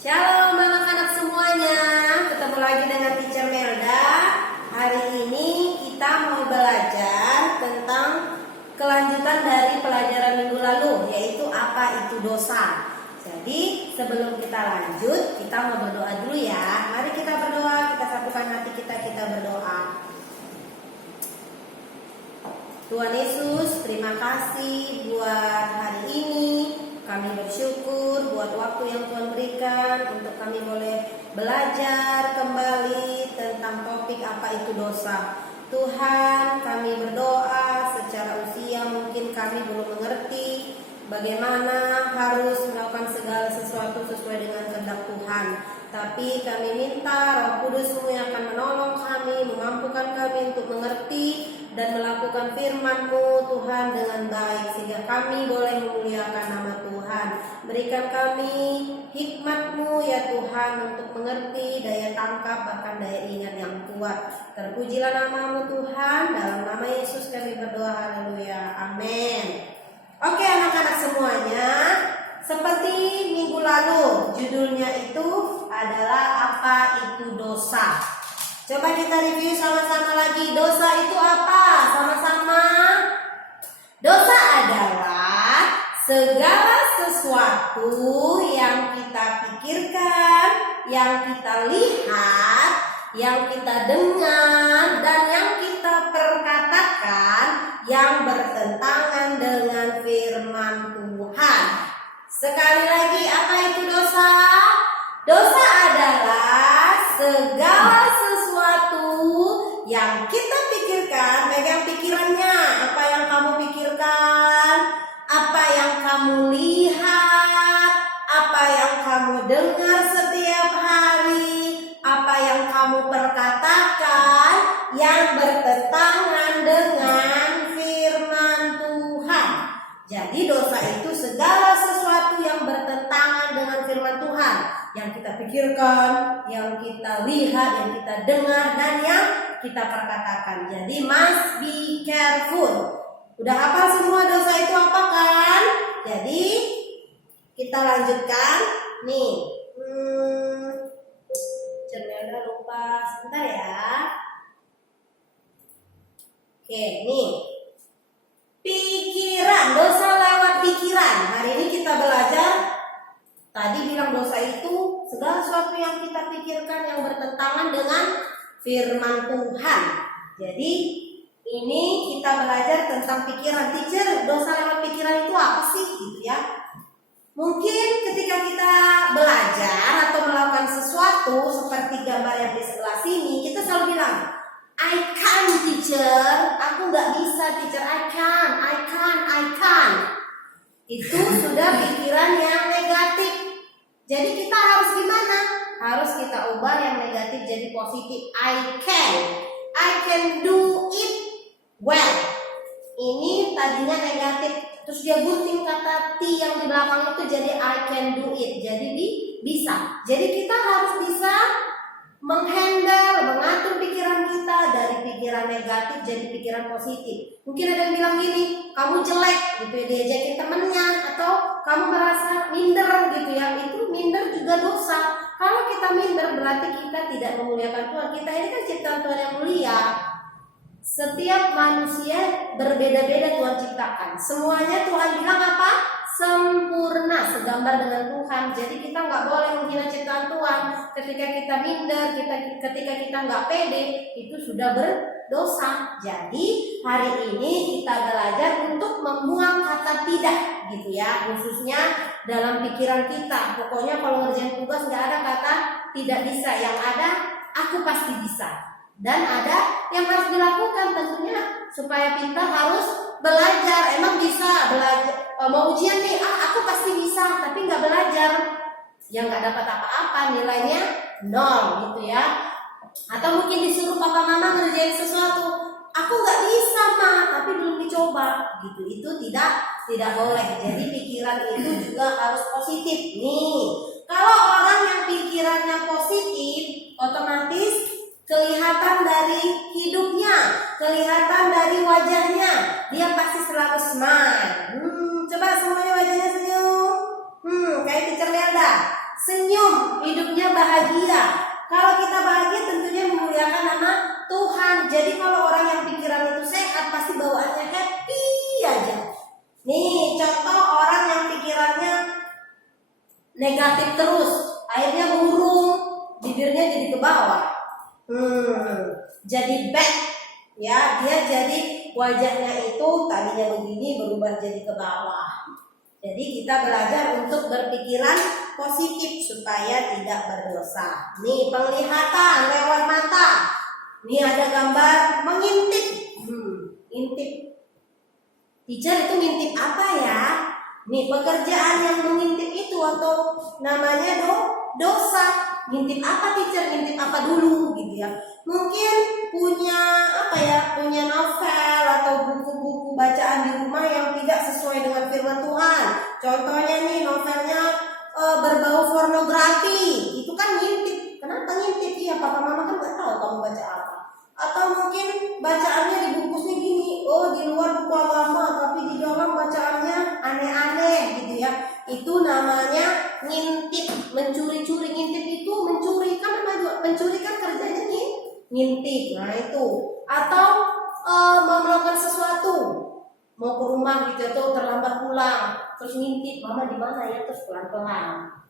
Shalom anak-anak semuanya, ketemu lagi dengan Teacher Melda. Hari ini kita mau belajar tentang kelanjutan dari pelajaran minggu lalu, yaitu apa itu dosa. Jadi sebelum kita lanjut, kita mau berdoa dulu ya. Mari kita berdoa, kita satukan hati kita berdoa. Tuhan Yesus, terima kasih buat hari ini. Kami bersyukur buat waktu yang Tuhan berikan untuk kami boleh belajar kembali tentang topik apa itu dosa. Tuhan, kami berdoa secara usia mungkin kami belum mengerti bagaimana harus melakukan segala sesuatu sesuai dengan kehendak Tuhan. Tapi kami minta Roh Kudus-Mu yang akan menolong kami, memampukan kami untuk mengerti dan melakukan firman-Mu Tuhan dengan baik, sehingga kami boleh memuliakan nama Tuhan. Berikan kami hikmat-Mu ya Tuhan untuk mengerti, daya tangkap bahkan daya ingat yang kuat. Terpujilah nama-Mu Tuhan, dalam nama Yesus kami berdoa, haleluya, amin. Oke anak-anak semuanya, seperti minggu lalu judulnya itu adalah apa itu dosa. Coba kita review sama-sama lagi. Dosa itu apa? Sama-sama. Dosa adalah segala sesuatu yang kita pikirkan, yang kita lihat, yang kita dengar, dan yang kita perkatakan yang bertentangan dengan firman Tuhan. Sekali lagi, apa itu dosa? Dosa adalah segala sesuatu yang kita pikirkan, pegang pikirannya. Apa yang kamu pikirkan, apa yang kamu lihat, apa yang kamu dengar setiap hari, apa yang kamu perkatakan yang bertentangan dengan firman Tuhan. Jadi dosa itu segala sesuatu yang bertentangan dengan firman Tuhan, yang kita pikirkan, yang kita lihat, yang kita dengar, dan yang kita perkatakan. Jadi must be careful. Udah hafal semua dosa itu apa kan? Jadi kita lanjutkan. Nih, Cermelda lupa sebentar ya. Oke, nih. Pikiran, dosa lewat pikiran. Hari ini kita belajar. Tadi bilang dosa itu segala sesuatu yang kita pikirkan yang bertentangan dengan firman Tuhan. Jadi ini kita belajar tentang pikiran. Teacher, dosa lewat pikiran itu apa sih gitu ya? Mungkin ketika kita belajar atau melakukan sesuatu seperti gambar yang di sebelah sini, kita selalu bilang, I can't teacher, aku nggak bisa teacher, I can. Itu sudah pikiran yang negatif. Jadi kita harus gimana? Harus kita ubah yang negatif jadi positif. I can do it well. Ini tadinya negatif, terus dia gunting kata T yang di belakang itu jadi I can do it. Jadi bisa. Jadi kita harus bisa mengatur pikiran kita dari pikiran negatif jadi pikiran positif. Mungkin ada yang bilang gini, kamu jelek gitu ya, diajakin temennya, atau kamu merasa minder gitu ya, itu minder juga dosa. Kalau kita minder berarti kita tidak memuliakan Tuhan. Kita ini kan ciptaan Tuhan yang mulia. Setiap manusia berbeda-beda Tuhan ciptakan. Semuanya Tuhan bilang apa? Sempurna, segambar dengan Tuhan. Jadi kita nggak boleh menghina ciptaan Tuhan. Ketika kita minder, ketika kita nggak pede, itu sudah berdosa. Jadi hari ini kita belajar untuk membuang kata tidak, gitu ya. Khususnya dalam pikiran kita. Pokoknya kalau ngerjain tugas nggak ada kata tidak bisa. Yang ada aku pasti bisa. Dan ada yang harus dilakukan tentunya supaya pintar harus belajar. Emang bisa belajar, mau ujian nih, aku pasti bisa, tapi nggak belajar, ya nggak dapat apa-apa, nilainya 0 gitu ya. Atau mungkin disuruh papa mama ngerjain sesuatu, aku nggak bisa ma, tapi belum dicoba gitu. Itu tidak boleh. Jadi pikiran itu juga harus positif. Nih, kalau orang yang pikirannya positif, otomatis kelihatan dari hidupnya, kelihatan dari wajahnya, dia pasti selalu smile. Coba semuanya wajahnya senyum. Kayak Teacher Melda. senyum, hidupnya bahagia. Kalau kita bahagia tentunya memuliakan nama Tuhan. Jadi kalau orang yang pikiran itu sehat pasti bawaannya happy aja. Nih contoh orang yang pikirannya negatif terus, akhirnya murung, bibirnya jadi ke bawah, jadi bad, ya dia jadi wajahnya itu tadinya begini berubah jadi ke bawah. Jadi kita belajar untuk berpikiran positif supaya tidak berdosa. Nih penglihatan lewat mata. Nih ada gambar mengintip, intip. Teacher itu ngintip apa ya? Nih pekerjaan yang mengintip itu atau namanya dosa. Ngintip apa teacher? Ngintip apa dulu gitu ya? Mungkin punya apa ya? Punya novel atau buku-buku bacaan di rumah yang tidak sesuai dengan firman Tuhan. Contohnya nih novelnya berbau pornografi. Itu kan ngintip. Kenapa ngintip? Ya papa mama kan nggak tahu kamu baca apa. Atau mungkin bacaannya dibungkusnya gini, oh di luar buku agama tapi di dalam bacaannya aneh-aneh gitu ya. Itu namanya ngintip, mencuri-curi. Ngintip itu mencuri, kan pencuri kan kerjanya ngintip. Nah itu. Atau mau melakukan sesuatu, mau ke rumah gitu atau terlambat pulang, terus ngintip, mama di mana ya, terus pelan-pelan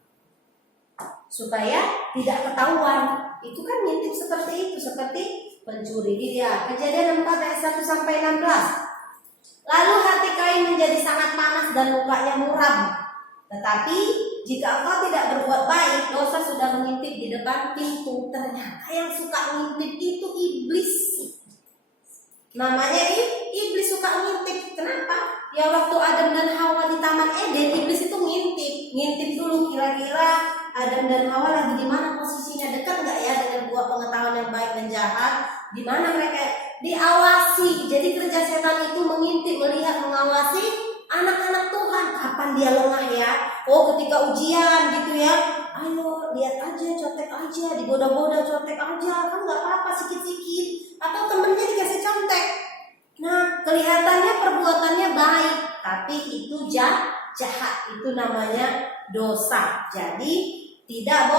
supaya tidak ketahuan. Itu kan ngintip seperti itu, seperti pencuri. Dia Kejadian 4 ayat 1 sampai 16. Lalu hati Kain menjadi sangat panas dan mukanya muram. Tetapi jika engkau tidak berbuat baik, dosa sudah mengintip di depan pintu. Ternyata yang suka ngintip itu iblis. Namanya iblis suka ngintip. Kenapa? Ya waktu Adam dan Hawa di Taman Eden, iblis itu ngintip dulu kira-kira Adam dan Hawa lagi di mana posisinya, dekat nggak ya dengan buah pengetahuan yang baik dan jahat, di mana mereka diawasi. Jadi kerja setan itu mengintip, melihat, mengawasi anak-anak Tuhan. Kapan dia lengah ya? Oh ketika ujian gitu ya. Ayo lihat aja, contek aja, digoda-goda contek aja, kan nggak apa-apa sikit-sikit. Atau temennya dikasih contek. Nah kelihatannya perbuatannya baik, tapi itu jahat. Itu namanya dosa. Jadi tidak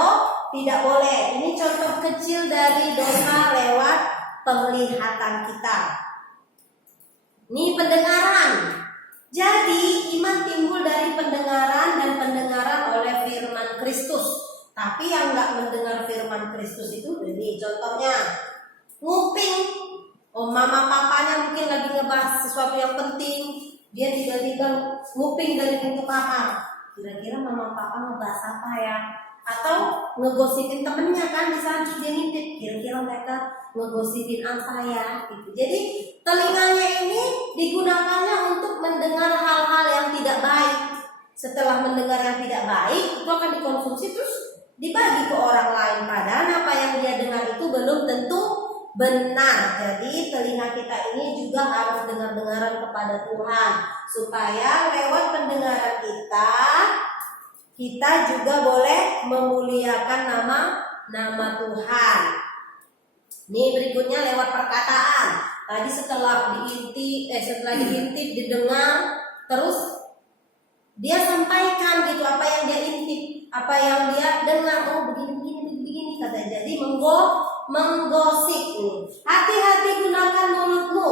boleh. Ini contoh kecil dari dosa lewat penglihatan kita. Ini pendengaran. Jadi iman timbul dari pendengaran dan pendengaran oleh firman Kristus. Tapi yang nggak mendengar firman Kristus itu, ini contohnya nguping. Oh mama papanya mungkin lagi ngebahas sesuatu yang penting, dia tiba-tiba nguping dari pintu kamar. Kira-kira mama papa ngebahas apa ya? Atau ngegosipin temennya kan di sana dia ngintip, kira-kira mereka ngegosipin apa ya gitu. Jadi telinganya ini digunakannya untuk mendengar hal-hal yang tidak baik. Setelah mendengar yang tidak baik, itu akan dikonsumsi terus dibagi ke orang lain. Padahal apa yang dia dengar itu belum tentu benar. Jadi telinga kita ini juga harus dengar-dengaran kepada Tuhan, supaya lewat pendengaran kita juga boleh memuliakan nama Tuhan. Ini berikutnya lewat perkataan. Tadi setelah diintip, didengar, terus dia sampaikan gitu apa yang dia intip, apa yang dia dengar. Oh begini katanya. Jadi menggosip. Hati-hati gunakan mulutmu.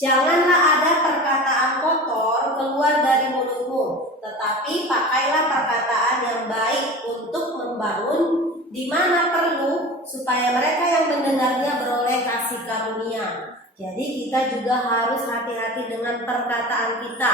Janganlah ada perkataan kotor keluar dari mulutmu, tetapi pakailah perkataan yang baik untuk membangun di mana perlu, supaya mereka yang mendengarnya beroleh kasih karunia. Jadi kita juga harus hati-hati dengan perkataan kita.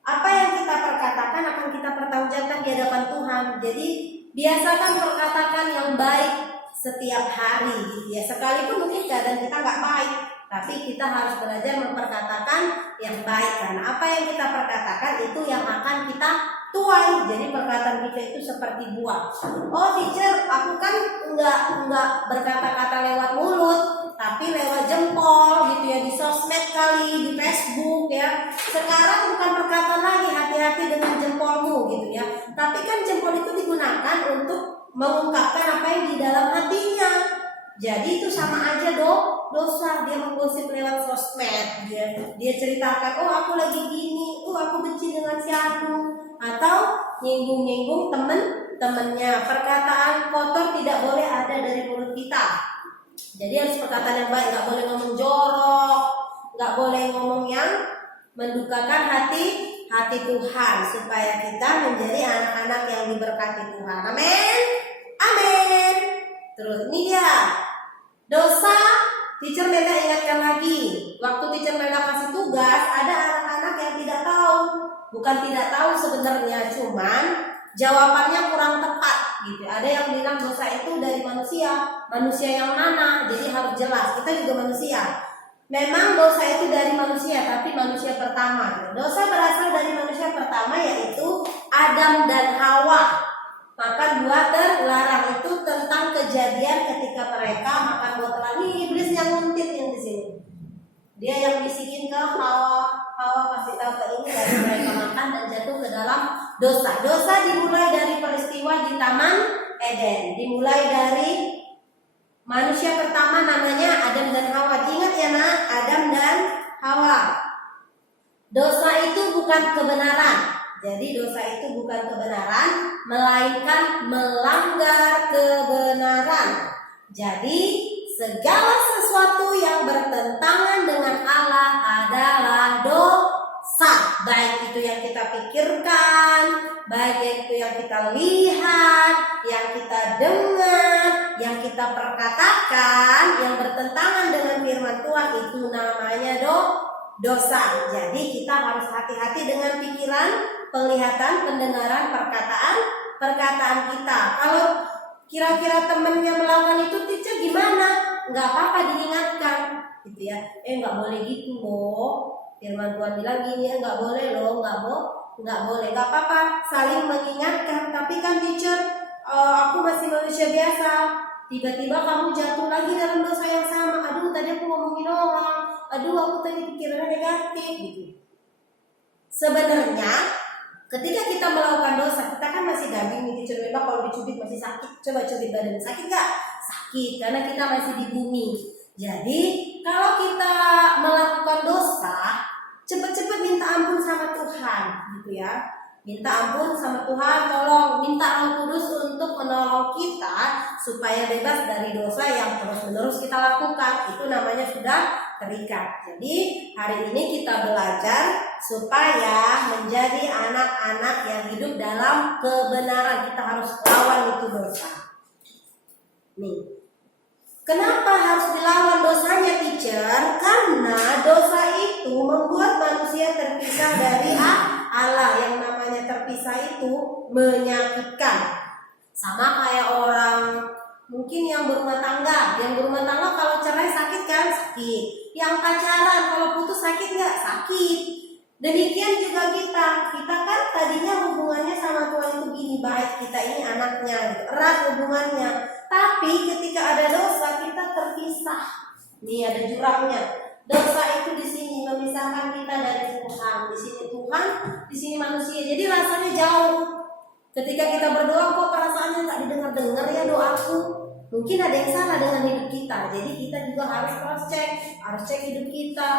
Apa yang kita perkatakan akan kita pertanggungjawabkan di hadapan Tuhan. Jadi biasakan perkatakan yang baik setiap hari. Ya sekalipun mungkin keadaan kita nggak baik, tapi kita harus belajar memperkatakan yang baik. Karena apa yang kita perkatakan itu yang akan kita tuai. Jadi perkataan kita itu seperti buah. Oh teacher, aku kan nggak berkata-kata lewat mulut, tapi lewat jempol gitu ya, di sosmed kali, di Facebook ya. Sekarang bukan perkataan lagi, hati-hati dengan jempolmu gitu ya. Tapi kan jempol itu digunakan untuk mengungkapkan apa yang di dalam hatinya. Jadi itu sama aja dosa. Dia menggosip lewat sosmed. Dia ceritakan, oh aku lagi gini, oh aku benci dengan si Anu, atau nyinggung-nyinggung temannya. Perkataan kotor tidak boleh ada dari mulut kita. Jadi harus perkataan yang baik, nggak boleh ngomong jorok, nggak boleh ngomong yang mendukakan hati Tuhan, supaya kita menjadi anak-anak yang diberkati Tuhan. Amin. Amin. Terus ini dia dosa. Teacher Mela ingatkan lagi, waktu Teacher Mela kasih tugas, ada anak-anak yang tidak tahu. Bukan tidak tahu sebenarnya, cuman jawabannya kurang tepat gitu. Ada yang bilang dosa itu dari manusia yang mana? Jadi harus jelas, kita juga manusia. Memang dosa itu dari manusia, tapi manusia pertama gitu. Dosa berasal dari manusia pertama, yaitu Adam dan Hawa. Maka buah terlarang itu tentang kejadian ketika mereka makan buah terlarang. Ini iblis yang nguntit yang di sini. Dia yang bisikin ke Hawa kasih tahu ke ini, dari mereka makan dan jatuh ke dalam dosa. Dosa dimulai dari peristiwa di Taman Eden. Dimulai dari manusia pertama namanya Adam dan Hawa. Ingat ya nak, Adam dan Hawa. Dosa itu bukan kebenaran. Jadi dosa itu bukan kebenaran, melainkan melanggar kebenaran. Jadi segala sesuatu yang bertentangan dengan Allah adalah dosa. Baik itu yang kita pikirkan, baik itu yang kita lihat, yang kita dengar, yang kita perkatakan, yang bertentangan dengan firman Tuhan, itu namanya dosa. Jadi kita harus hati-hati dengan pikiran, penglihatan, pendengaran, perkataan kita. Kalau kira-kira temennya melakukan itu, teacher gimana? Nggak apa-apa, diingatkan gitu ya. Nggak boleh gitu loh. Firman Tuhan bilang gini, nggak boleh loh, nggak boleh. Nggak apa-apa, saling mengingatkan. Tapi kan teacher, aku masih manusia biasa. Tiba-tiba kamu jatuh lagi dalam dosa yang sama. Aduh, tadi aku ngomongin orang. Aduh, aku tadi pikirannya negatif gitu. Sebenarnya ketika kita melakukan dosa, kita kan masih daging nih. Teacher Mela kalau dicubit masih sakit. Coba cubit badan, sakit nggak? Sakit, karena kita masih di bumi. Jadi kalau kita melakukan dosa, cepet-cepet minta ampun sama Tuhan gitu ya. Minta ampun sama Tuhan, tolong minta Roh Kudus untuk menolong kita supaya bebas dari dosa yang terus-menerus kita lakukan. Itu namanya sudah terikat. Jadi hari ini kita belajar supaya menjadi anak-anak yang hidup dalam kebenaran. Kita harus lawan itu dosa. Nih, kenapa harus dilawan dosanya, teacher? Karena dosa itu membuat manusia terpisah dari Allah. Yang namanya terpisah itu menyakitkan. Sama kayak orang mungkin yang berumah tangga. Yang berumah tangga kalau cerai sakit kan? Sakit. Yang pacaran kalau putus sakit nggak? Sakit. Demikian juga kita kan tadinya hubungannya sama Tuhan itu gini, baik, kita ini anaknya, erat hubungannya. Tapi ketika ada dosa, kita terpisah. Nih ada jurangnya. Dosa itu di sini memisahkan kita dari Tuhan. Di sini Tuhan, di sini manusia. Jadi rasanya jauh. Ketika kita berdoa, kok perasaannya tak didengar-dengar ya doaku. Mungkin ada yang salah dengan hidup kita. Jadi kita juga harus cross check, harus cek hidup kita.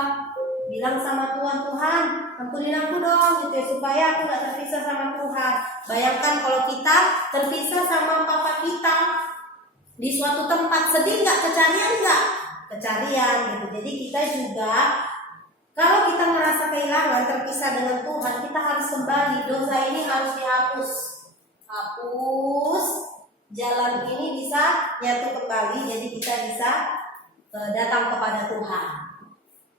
Bilang sama Tuhan, Tuhan, ampunin aku dong gitu ya, supaya aku gak terpisah sama Tuhan. Bayangkan kalau kita terpisah sama papa kita di suatu tempat, sedih nggak? Kecarian nggak? Kecarian gitu. Jadi kita juga kalau kita merasa kehilangan, terpisah dengan Tuhan, kita harus kembali. Dosa ini harus dihapus. Hapus. Jalan ini bisa nyatu kembali. Jadi kita bisa datang kepada Tuhan.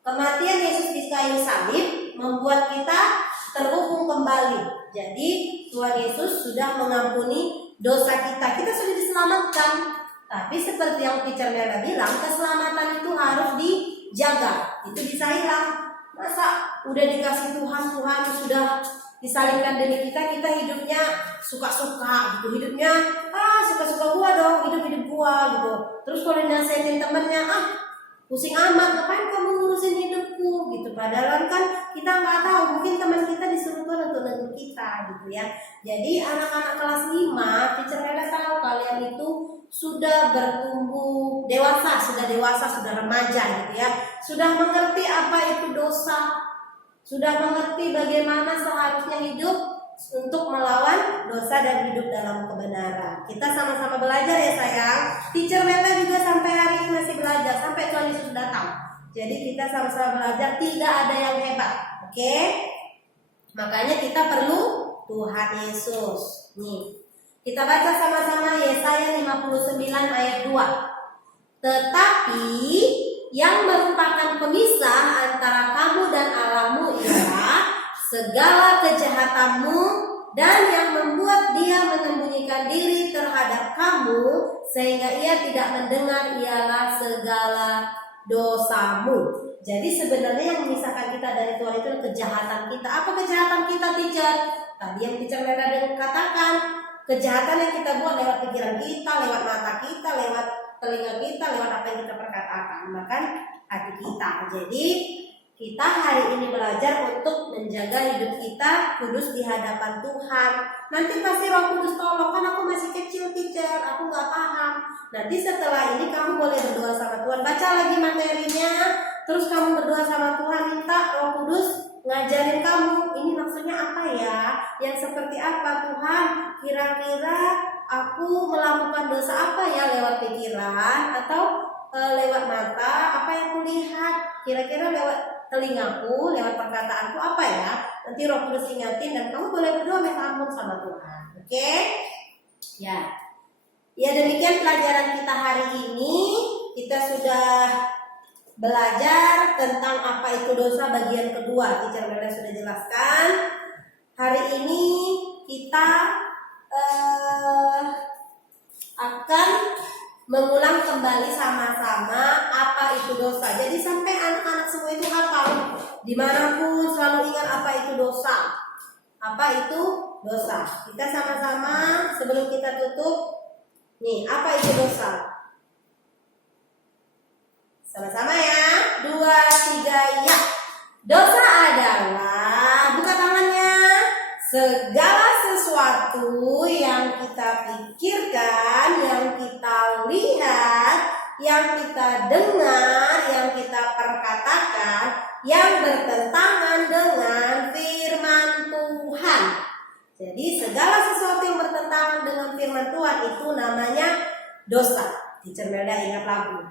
Kematian Yesus di kayu salib membuat kita terhubung kembali. Jadi Tuhan Yesus sudah mengampuni dosa kita. Kita sudah diselamatkan. Tapi seperti yang teacher Mela bilang, keselamatan itu harus dijaga. Itu bisa hilang. Masa udah dikasih Tuhan sudah disalibkan demi kita hidupnya suka-suka gitu. Hidupnya suka-suka gua dong, hidup gua gitu. Terus kalau dinasihatin temennya, pusing amat, ngapain kamu ngurusin hidupku gitu. Padahal kan kita nggak tahu, mungkin teman kita disuruh Tuhan untuk negur kita gitu ya. Jadi anak-anak kelas 5, teacher Mela tahu kalian itu sudah bertumbuh dewasa, sudah remaja gitu ya. Sudah mengerti apa itu dosa, sudah mengerti bagaimana seharusnya hidup untuk melawan dosa dan hidup dalam kebenaran. Kita sama-sama belajar ya sayang. Teacher Melda juga sampai hari ini masih belajar sampai Tuhan Yesus datang. Jadi kita sama-sama belajar, tidak ada yang hebat. Oke? Makanya kita perlu Tuhan Yesus. Nih. Kita baca sama-sama Yesaya 59 ayat 2. Tetapi yang merupakan pemisah antara kamu dan Allahmu ialah segala kejahatanmu, dan yang membuat dia menyembunyikan diri terhadap kamu sehingga ia tidak mendengar ialah segala dosamu. Jadi sebenarnya yang memisahkan kita dari Tuhan itu kejahatan kita. Apa kejahatan kita, teacher? Tadi yang teacher Melda katakan, kejahatan yang kita buat lewat pikiran kita, lewat mata kita, lewat telinga kita, lewat apa yang kita perkatakan, bahkan hati kita. Jadi kita hari ini belajar untuk menjaga hidup kita kudus di hadapan Tuhan. Nanti pasti Roh Kudus tolong, kan aku masih kecil teacher, aku nggak paham. Nanti setelah ini kamu boleh berdoa sama Tuhan, baca lagi materinya, terus kamu berdoa sama Tuhan, minta Roh Kudus ngajarin kamu, ini maksudnya apa ya? Yang seperti apa Tuhan? Kira-kira aku melakukan dosa apa ya lewat pikiran atau lewat mata? Apa yang kulihat? Kira-kira lewat telingaku, lewat perkataanku apa ya? Nanti Roh Kudus ingatin dan kamu boleh berdoa minta ampun sama Tuhan. Oke? Ya. Ya, demikian pelajaran kita hari ini. Kita sudah belajar tentang apa itu dosa bagian kedua. Teacher Melda sudah jelaskan. Hari ini kita akan mengulang kembali sama-sama apa itu dosa. Jadi sampai anak-anak semua itu hafal, dimanapun selalu ingat apa itu dosa. Apa itu dosa? Kita sama-sama sebelum kita tutup, nih apa itu dosa? Sama-sama ya, 2, 3, ya. Dosa adalah, buka tangannya, segala sesuatu yang kita pikirkan, yang kita lihat, yang kita dengar, yang kita perkatakan, yang bertentangan dengan firman Tuhan. Jadi segala sesuatu yang bertentangan dengan firman Tuhan itu namanya dosa. Teacher Melda ingat lagu.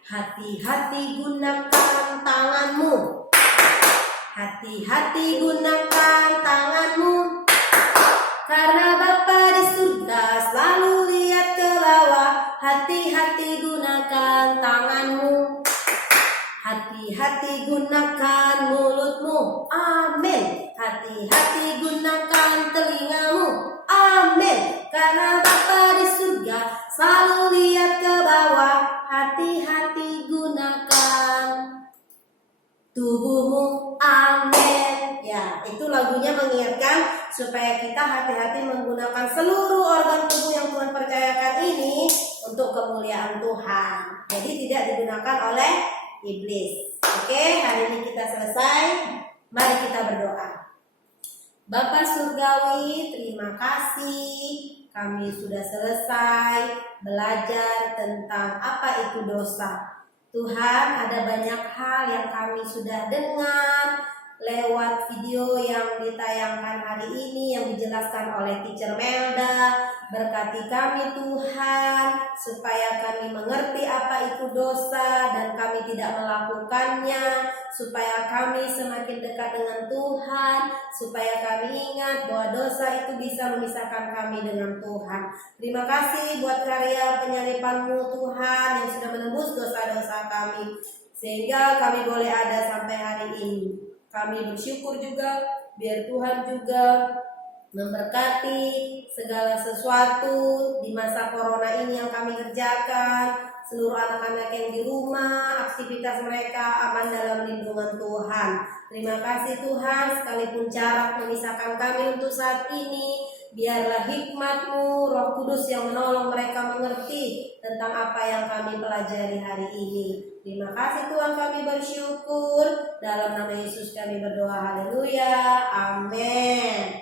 Hati-hati gunakan tanganmu. Hati-hati gunakan tanganmu. Karena Bapa di surga selalu lihat ke bawah. Hati-hati gunakan tanganmu. Hati-hati gunakan mulutmu. Amin. Hati-hati gunakan telingamu. Amin. Karena Bapa di surga selalu lihat ke bawah. Hati-hati gunakan tubuhmu. Amin. Ya, itu lagunya mengingatkan supaya kita hati-hati menggunakan seluruh organ tubuh yang Tuhan percayakan ini untuk kemuliaan Tuhan. Jadi tidak digunakan oleh iblis. Oke, hari ini kita selesai. Mari kita berdoa. Bapa Surgawi, terima kasih. Kami sudah selesai belajar tentang apa itu dosa. Tuhan, ada banyak hal yang kami sudah dengar lewat video yang ditayangkan hari ini yang dijelaskan oleh Teacher Melda. Berkati kami Tuhan, supaya kami mengerti apa itu dosa dan kami tidak melakukannya, supaya kami semakin dekat dengan Tuhan, supaya kami ingat bahwa dosa itu bisa memisahkan kami dengan Tuhan. Terima kasih buat karya penyalipan-Mu Tuhan yang sudah menembus dosa-dosa kami, sehingga kami boleh ada sampai hari ini. Kami bersyukur juga biar Tuhan juga memberkati segala sesuatu di masa corona ini yang kami kerjakan. Seluruh anak-anak yang di rumah, aktivitas mereka aman dalam lindungan Tuhan. Terima kasih Tuhan, sekalipun jarak memisahkan kami untuk saat ini, biarlah hikmat-Mu, Roh Kudus yang menolong mereka mengerti tentang apa yang kami pelajari hari ini. Terima kasih Tuhan, kami bersyukur. Dalam nama Yesus kami berdoa, haleluya, amin.